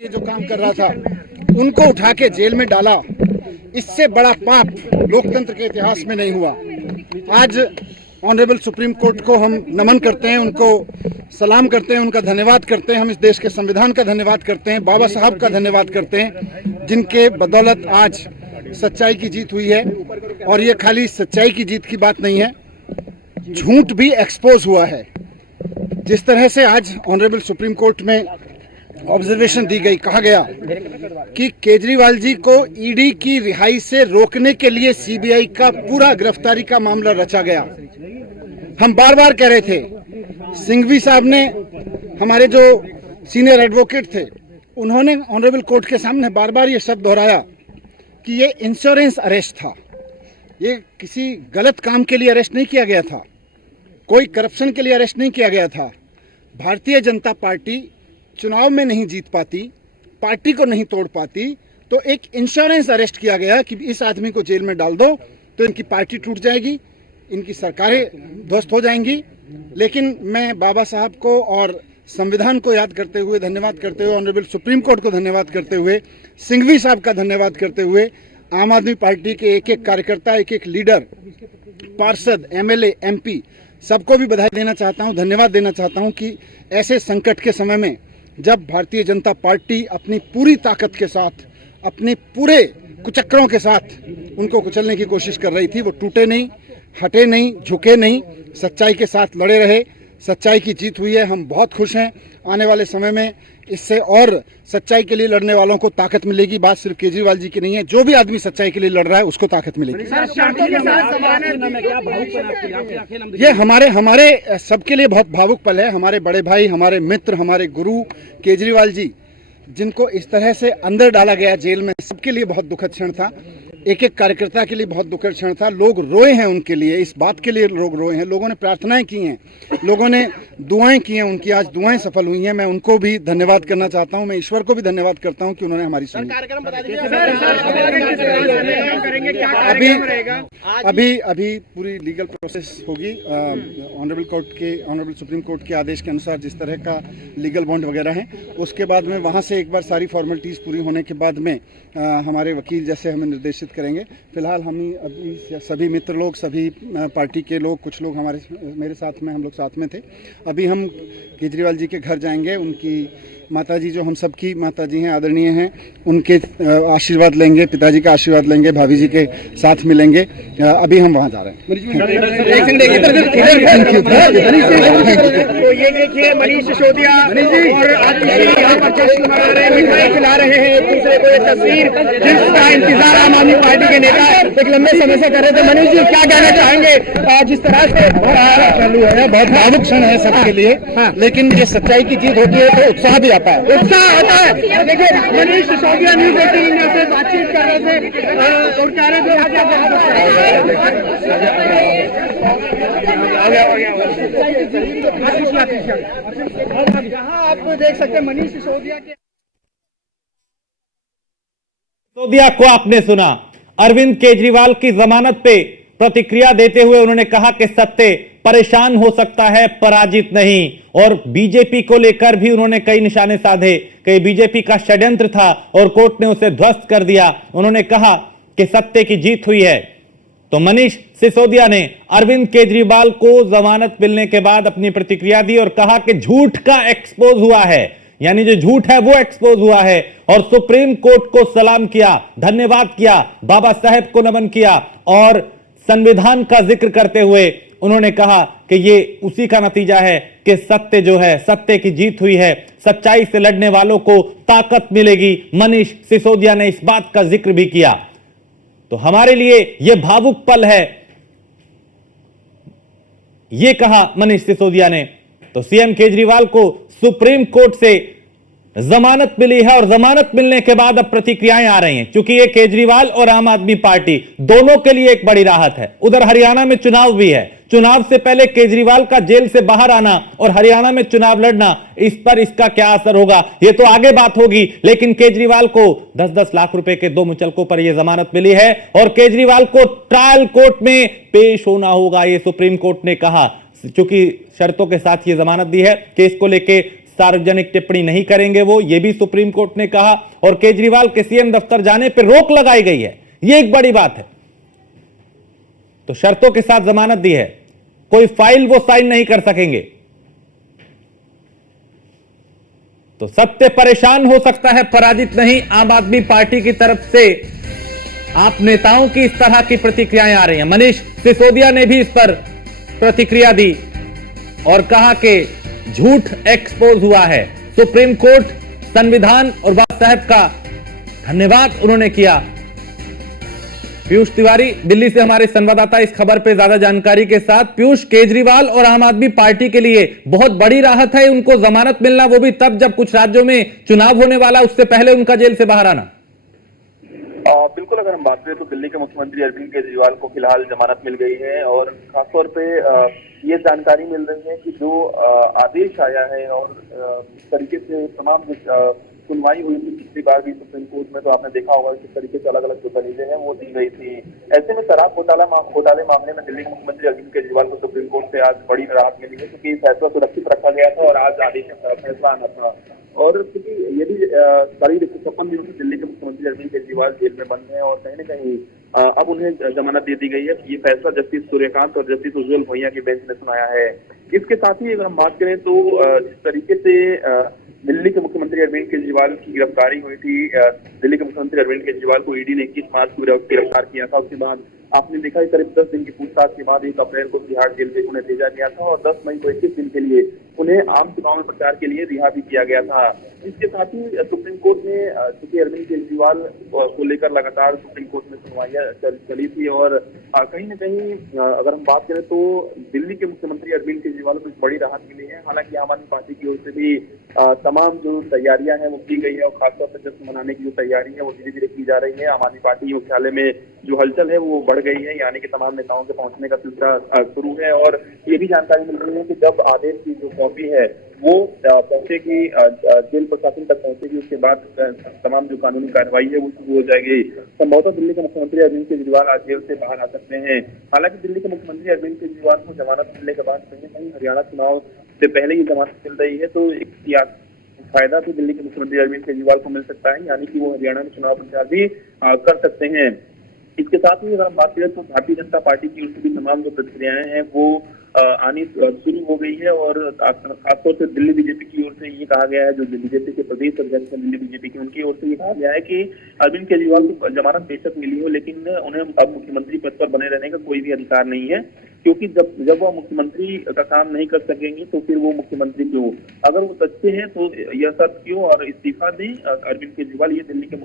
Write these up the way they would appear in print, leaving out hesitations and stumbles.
ये जो काम कर रहा था उनको उठा के जेल में डाला, इससे बड़ा पाप लोकतंत्र के इतिहास में नहीं हुआ। आज ऑनरेबल सुप्रीम कोर्ट को हम नमन करते हैं, उनको सलाम करते हैं, उनका धन्यवाद करते हैं। हम इस देश के संविधान का धन्यवाद करते हैं, बाबा साहब का धन्यवाद करते हैं, जिनके बदौलत आज सच्चाई की जीत हुई है। और ये खाली सच्चाई की जीत की बात नहीं है, झूठ भी एक्सपोज हुआ है। जिस तरह से आज ऑनरेबल सुप्रीम कोर्ट में ऑब्जर्वेशन दी गई, कहा गया कि केजरीवाल जी को ईडी की रिहाई से रोकने के लिए सीबीआई का पूरा गिरफ्तारी का मामला रचा गया। हम बार बार कह रहे थे, सिंघवी साहब ने, हमारे जो सीनियर एडवोकेट थे, उन्होंने ऑनरेबल कोर्ट के सामने बार बार ये शब्द दोहराया कि ये इंश्योरेंस अरेस्ट था, ये किसी गलत काम के लिए अरेस्ट नहीं किया गया था, कोई करप्शन के लिए अरेस्ट नहीं किया गया था। भारतीय जनता पार्टी चुनाव में नहीं जीत पाती, पार्टी को नहीं तोड़ पाती, तो एक इंश्योरेंस अरेस्ट किया गया कि इस आदमी को जेल में डाल दो तो इनकी पार्टी टूट जाएगी, इनकी सरकारें ध्वस्त हो जाएंगी। लेकिन मैं बाबा साहब को और संविधान को याद करते हुए, धन्यवाद करते हुए, ऑनरेबल सुप्रीम कोर्ट को धन्यवाद करते हुए, सिंघवी साहब का धन्यवाद करते हुए, आम आदमी पार्टी के एक एक कार्यकर्ता, एक एक लीडर, पार्षद, एमएलए, एमपी, सबको भी बधाई देना चाहता हूं, धन्यवाद देना चाहता हूं कि ऐसे संकट के समय में जब भारतीय जनता पार्टी अपनी पूरी ताकत के साथ, अपने पूरे कुचक्रों के साथ उनको कुचलने की कोशिश कर रही थी, वो टूटे नहीं, हटे नहीं, झुके नहीं, सच्चाई के साथ लड़े रहे। सच्चाई की जीत हुई है, हम बहुत खुश हैं। आने वाले समय में इससे और सच्चाई के लिए लड़ने वालों को ताकत मिलेगी। बात सिर्फ केजरीवाल जी की नहीं है, जो भी आदमी सच्चाई के लिए लड़ रहा है उसको ताकत मिलेगी। ये हमारे सबके लिए बहुत भावुक पल है। हमारे बड़े भाई, हमारे मित्र, हमारे गुरु केजरीवाल जी, जिनको इस तरह से अंदर डाला गया जेल में, सबके लिए बहुत दुखद क्षण था। एक एक कार्यकर्ता के लिए बहुत दुखद क्षण था। लोग रोए हैं उनके लिए, इस बात के लिए लोग रोए हैं। लोगों ने प्रार्थनाएं की हैं, लोगों ने दुआएं की हैं, उनकी आज दुआएं सफल हुई हैं। मैं उनको भी धन्यवाद करना चाहता हूं, मैं ईश्वर को भी धन्यवाद करता हूं कि उन्होंने हमारी सुनी। अभी पूरी लीगल प्रोसेस होगी। ऑनरेबल सुप्रीम कोर्ट के आदेश के अनुसार जिस तरह का लीगल बॉन्ड वगैरह है, उसके बाद में वहाँ से एक बार सारी फॉर्मेलिटीज़ पूरी होने के बाद में हमारे वकील जैसे हमें निर्देशित करेंगे। फिलहाल हम ही अभी सभी मित्र लोग, सभी पार्टी के लोग, कुछ लोग मेरे साथ में, हम लोग साथ में थे। अभी हम केजरीवाल जी के घर जाएंगे, उनकी माताजी, जो हम सबकी माताजी हैं, आदरणीय हैं, उनके आशीर्वाद लेंगे, पिताजी का आशीर्वाद लेंगे, भाभी जी के साथ मिलेंगे। अभी हम वहाँ जा रहे हैं। तो ये देखिए मनीष सिसोदिया और यहाँ पर जश्न मना रहे हैं, मिठाई खिला रहे हैं एक दूसरे को। ये तस्वीर जिसका इंतजार आम आदमी पार्टी के नेता एक लंबे समय से कर रहे थे। मनीष जी, क्या कहना चाहेंगे? जिस तरह से चालू है, बहुत भावुक क्षण है सबके लिए, लेकिन ये सच्चाई की जीत होती है तो उत्साह भी आता है, उत्साह आता है। देखिए मनीष सिसोदिया न्यूज़ 18 इंडिया से बातचीत कर रहे थे और कह रहे थे यहाँ आप देख सकते हैं मनीष सिसोदिया के। सिसोदिया को आपने सुना। अरविंद केजरीवाल की जमानत पे प्रतिक्रिया देते हुए उन्होंने कहा कि सत्य परेशान हो सकता है, पराजित नहीं। और बीजेपी को लेकर भी उन्होंने कई निशाने साधे कि बीजेपी का षड्यंत्र था और कोर्ट ने उसे ध्वस्त कर दिया। उन्होंने कहा कि सत्य की जीत हुई है। तो मनीष सिसोदिया ने अरविंद केजरीवाल को जमानत मिलने के बाद अपनी प्रतिक्रिया दी और कहा कि झूठ का एक्सपोज हुआ है, यानी जो झूठ है वो एक्सपोज हुआ है। और सुप्रीम कोर्ट को सलाम किया, धन्यवाद किया, बाबा साहेब को नमन किया और संविधान का जिक्र करते हुए उन्होंने कहा कि ये उसी का नतीजा है कि सत्य जो है, सत्य की जीत हुई है, सच्चाई से लड़ने वालों को ताकत मिलेगी। मनीष सिसोदिया ने इस बात का जिक्र भी किया। तो हमारे लिए यह भावुक पल है, यह कहा मनीष सिसोदिया ने। तो सीएम केजरीवाल को सुप्रीम कोर्ट से जमानत मिली है और जमानत मिलने के बाद अब प्रतिक्रियाएं आ रही हैं, क्योंकि ये केजरीवाल और आम आदमी पार्टी दोनों के लिए एक बड़ी राहत है। उधर हरियाणा में चुनाव भी है, चुनाव से पहले केजरीवाल का जेल से बाहर आना और हरियाणा में चुनाव लड़ना, इस पर इसका क्या असर होगा ये तो आगे बात होगी। लेकिन केजरीवाल को 10-10 लाख रुपए के 2 मुचलकों पर यह जमानत मिली है और केजरीवाल को ट्रायल कोर्ट में पेश होना होगा, ये सुप्रीम कोर्ट ने कहा, क्योंकि शर्तों के साथ ये जमानत दी है। केस को लेकर सार्वजनिक टिप्पणी नहीं करेंगे वो, ये भी सुप्रीम कोर्ट ने कहा। और केजरीवाल के सीएम दफ्तर जाने पर रोक लगाई गई है, ये एक बड़ी बात है। तो शर्तों के साथ जमानत दी है, कोई फाइल वो साइन नहीं कर सकेंगे। तो सत्य परेशान हो सकता है, पराजित नहीं। आम आदमी पार्टी की तरफ से आप नेताओं की इस तरह की प्रतिक्रियाएं आ रही हैं। मनीष सिसोदिया ने भी इस पर प्रतिक्रिया दी और कहा कि झूठ एक्सपोज हुआ है। सुप्रीम कोर्ट, संविधान और बाबा साहब का धन्यवाद उन्होंने किया। पीयूष तिवारी दिल्ली से हमारे संवाददाता इस खबर पे ज्यादा जानकारी के साथ। पीयूष, केजरीवाल और आम आदमी पार्टी के लिए बहुत बड़ी राहत है उनको जमानत मिलना, वो भी तब जब कुछ राज्यों में चुनाव होने वाला, उससे पहले उनका जेल से बाहर आना। बिल्कुल, अगर हम बात करें तो दिल्ली के मुख्यमंत्री अरविंद केजरीवाल को फिलहाल जमानत मिल गई है और खासतौर पे ये जानकारी मिल रही है कि जो आदेश आया है और इस तरीके से तमाम सुनवाई हुई थी पिछली बार भी सुप्रीम कोर्ट में, तो आपने देखा होगा किस तरीके से अलग अलग जो दलीलें हैं वो दी गई थी। ऐसे में शराब घोटाले मामले में दिल्ली के मुख्यमंत्री अरविंद केजरीवाल को सुप्रीम कोर्ट से आज बड़ी राहत मिली है, क्योंकि फैसला सुरक्षित रखा गया था और आज आदेश फैसला आना था। और क्योंकि ये भी करीब 156 दिनों से दिल्ली के मुख्यमंत्री अरविंद केजरीवाल जेल में बंद हैं और कहीं न कहीं अब उन्हें जमानत दे दी गई है। ये फैसला जस्टिस सूर्यकांत और जस्टिस उज्जवल भुइया की बेंच ने सुनाया है। इसके साथ ही अगर हम बात करें तो जिस तरीके से दिल्ली के मुख्यमंत्री अरविंद केजरीवाल की गिरफ्तारी हुई थी, दिल्ली के मुख्यमंत्री अरविंद केजरीवाल को ईडी ने 21 मार्च को गिरफ्तार किया था। उसके बाद आपने देखा कि करीब 10 दिन की पूछताछ के बाद 1 अप्रैल को तिहाड़ जेल में उन्हें भेजा गया था और 10 मई को 21 दिन के लिए उन्हें आम चुनाव में प्रचार के लिए रिहा भी किया गया था। इसके साथ ही सुप्रीम कोर्ट ने चूंकि अरविंद केजरीवाल को लेकर लगातार सुप्रीम कोर्ट में सुनवाइयां चली थी और कहीं न कहीं अगर हम बात करें तो दिल्ली के मुख्यमंत्री अरविंद केजरीवाल को एक बड़ी राहत मिली है। हालांकि आम आदमी पार्टी की ओर से भी तमाम जो तैयारियां हैं वो की गई है और खासतौर पर जश्न मनाने की जो तैयारी है वो धीरे धीरे की जा रही है। आम आदमी पार्टी मुख्यालय में जो हलचल है वो बढ़ गई है, यानी कि तमाम नेताओं के पहुंचने का सिलसिला शुरू है और ये भी जानकारी मिल रही है कि जब आदेश की जो कॉपी है वो पहुंचेगी, जेल प्रशासन तक पहुंचेगी, उसके बाद तमाम जो कानूनी कार्रवाई है वो शुरू हो जाएगी। संभवतः दिल्ली के मुख्यमंत्री अरविंद केजरीवाल आज जेल से बाहर आ सकते हैं। हालांकि दिल्ली के मुख्यमंत्री अरविंद केजरीवाल को जमानत मिलने के बाद कहीं न कहीं हरियाणा चुनाव से पहले ही जमानत मिल रही है, तो एक फायदा भी दिल्ली के मुख्यमंत्री अरविंद केजरीवाल को मिल सकता है, यानी कि वो हरियाणा में चुनाव प्रचार भी कर सकते हैं। इसके साथ ही अगर हम बात करें तो भारतीय जनता पार्टी की ओर से भी तमाम जो प्रतिक्रियाएं हैं वो आनी शुरू हो गई है और खासतौर से दिल्ली बीजेपी की ओर से ये कहा गया है, जो बीजेपी के प्रदेश अध्यक्ष है दिल्ली बीजेपी की, उनकी ओर से ये कहा गया है कि अरविंद केजरीवाल को जमानत बेशक मिली हो लेकिन उन्हें अब मुख्यमंत्री पद पर बने रहने का कोई भी अधिकार नहीं है, क्योंकि जब वह मुख्यमंत्री का काम नहीं कर सकेंगे तो फिर वो मुख्यमंत्री क्यों, अगर वो सच्चे हैं तो यह सब क्यों और इस्तीफा दें अरविंद केजरीवाल। ये दिल्ली के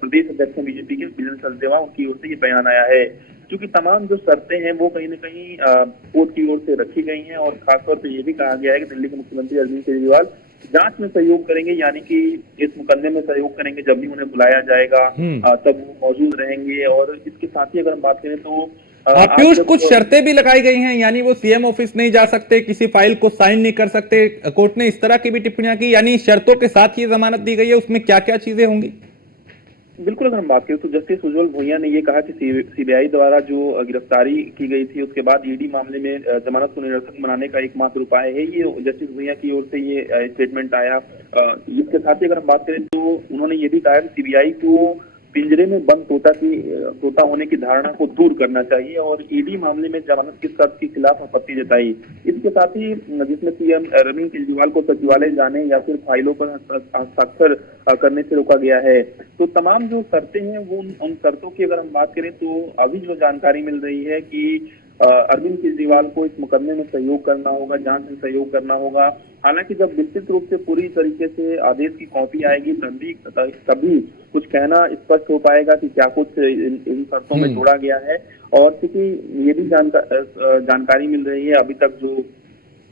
प्रदेश अध्यक्ष बीजेपी के विजय सचदेवा, उनकी ओर से ये बयान आया है। क्योंकि तमाम जो शर्तें हैं वो कहीं न कहीं कोर्ट की ओर से रखी गई हैं और खासतौर पे ये भी कहा गया है कि दिल्ली के मुख्यमंत्री अरविंद केजरीवाल जांच में सहयोग करेंगे, यानी कि इस मुकदमे में सहयोग करेंगे, जब भी उन्हें बुलाया जाएगा तब वो मौजूद रहेंगे। और इसके साथ ही अगर हम बात करें तो पीयूष, कुछ शर्तें भी लगाई गई हैं, यानी वो सीएम ऑफिस नहीं जा सकते, किसी फाइल को साइन नहीं कर सकते, कोर्ट ने इस तरह की भी टिप्पणियां की, यानी शर्तों के साथ ये जमानत दी गई है, उसमें क्या क्या चीजें होंगी? बिल्कुल, अगर हम बात करें तो जस्टिस उज्जवल भुइया ने ये कहा कि सीबीआई द्वारा जो गिरफ्तारी की गई थी उसके बाद ईडी मामले में जमानत को निरर्थक बनाने का एकमात्र उपाय है, ये जस्टिस भुइया की ओर से ये स्टेटमेंट आया। इसके साथ ही अगर हम बात करें तो उन्होंने ये भी कहा कि सीबीआई को पिंजरे में बंद तोता होने की धारणा को दूर करना चाहिए और ईडी मामले में जमानत की शर्त के खिलाफ आपत्ति जताई। इसके साथ ही जिसमें सीएम अरविंद केजरीवाल को सचिवालय जाने या फिर फाइलों पर हस्ताक्षर करने से रोका गया है। तो तमाम जो शर्तें हैं वो उन शर्तों की अगर हम बात करें तो अभी जो जानकारी मिल रही है कि अरविंद केजरीवाल को इस मुकदमे में सहयोग करना होगा, जांच में सहयोग करना होगा। हालांकि जब निश्चित रूप से पूरी तरीके से आदेश की कॉपी आएगी तभी कुछ कहना स्पष्ट हो पाएगा कि क्या कुछ इन शर्तों में जोड़ा गया है। और क्योंकि ये भी जानकारी मिल रही है अभी तक जो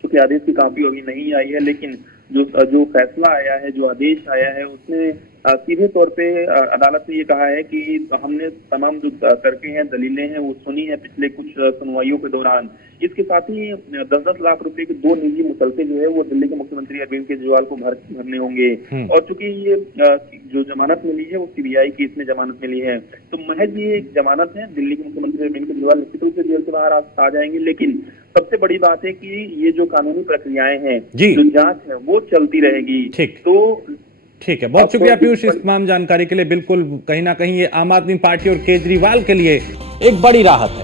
क्योंकि आदेश की कॉपी अभी नहीं आई है, लेकिन जो फैसला आया है, जो आदेश आया है, उसने सीधे तौर पे अदालत ने ये कहा है कि हमने तमाम जो तर्कें हैं, दलीलें हैं वो सुनी है पिछले कुछ सुनवाइयों के दौरान। इसके साथ ही 10-10 लाख रुपए के 2 निजी मुसलसे जो है वो दिल्ली के मुख्यमंत्री अरविंद केजरीवाल को भरने होंगे। और चूंकि ये जो जमानत मिली है वो सीबीआई की इसमें जमानत मिली है, तो महज ये एक जमानत है। दिल्ली के मुख्यमंत्री अरविंद केजरीवाल निश्चित रूप से जेल से बाहर आ जाएंगे, लेकिन सबसे बड़ी बात है कि ये जो कानूनी प्रक्रियाएं हैं, जी। जो जांच है, वो चलती रहेगी। ठीक। तो ठीक है, बहुत शुक्रिया पीयूष इस तमाम जानकारी के लिए। बिल्कुल कहीं ना कहीं ये आम आदमी पार्टी और केजरीवाल के लिए एक बड़ी राहत है।